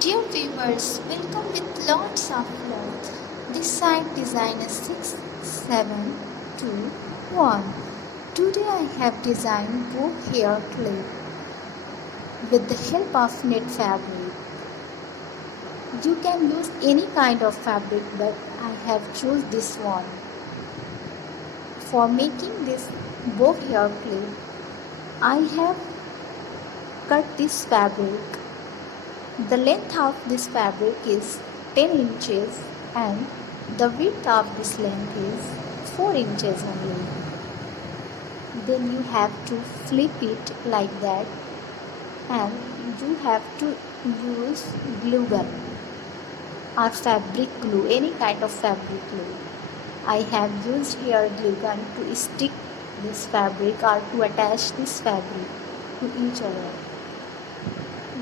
Dear viewers, welcome with lots of love. This site designer 6721. Today I have designed bow hair clip with the help of knit fabric. You can use any kind of fabric, but I have chosen this one. For making this bow hair clip, I have cut this fabric. The length of this fabric is 10 inches and the width of this length is 4 inches only. Then you have to flip it like that and you have to use glue gun or fabric glue, any kind of fabric glue. I have used here glue gun to stick this fabric or to attach this fabric to each other.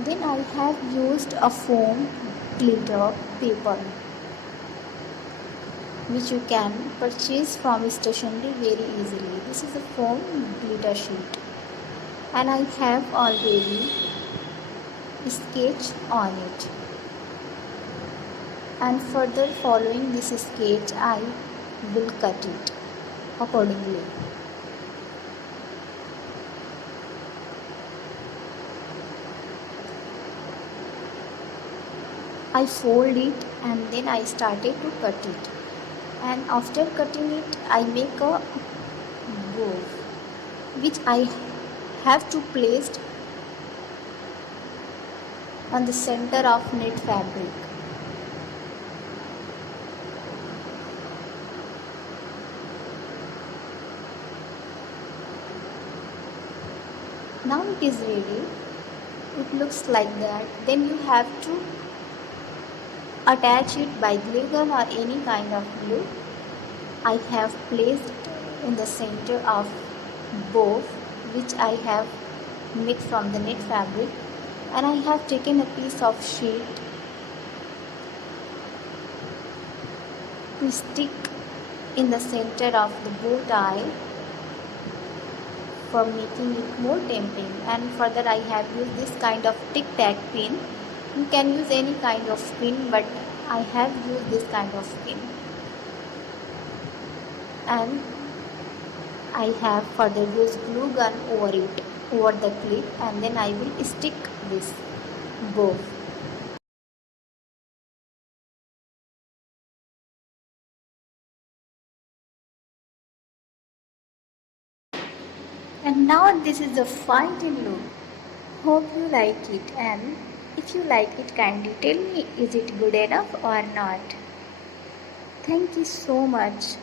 Then I have used a foam glitter paper which you can purchase from stationery very easily. This is a foam glitter sheet and I have already sketched on it. And further following this sketch I will cut it accordingly. I fold it and then I started to cut it, and after cutting it I make a bow which I have to place on the center of knit fabric. Now it is ready. It looks like that. Then you have to attach it by glue gun or any kind of glue. I have placed it in the center of bow which I have made from the knit fabric, and I have taken a piece of sheet to stick in the center of the bow tie for making it more tempting. And further I have used this kind of tic-tac pin. You can use any kind of pin, but I have used this kind of pin. And I have further used glue gun over it, over the clip, and then I will stick this bow. And now this is the final look. Hope you like it, and if you like it, kindly tell me, is it good enough or not? Thank you so much.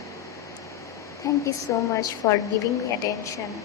Thank you so much for giving me attention.